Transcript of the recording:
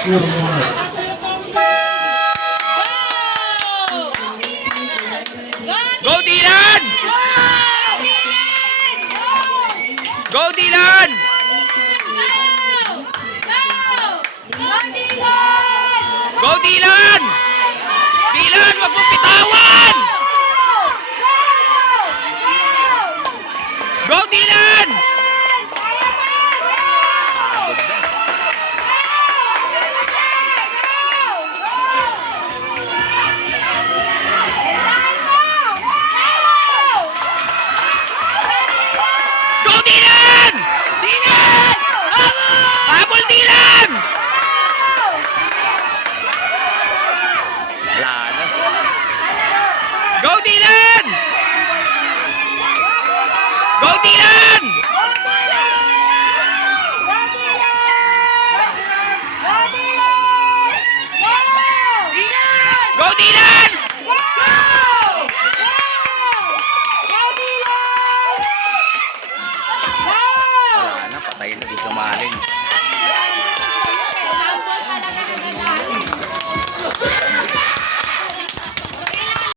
Go Dylan! Go Dylan! Go Dylan! Dylan, wag mo pitawan! Go Dylan! Go Dylan! Dylan! Habol Dylan! Wala na. Go Dylan! Go Dylan!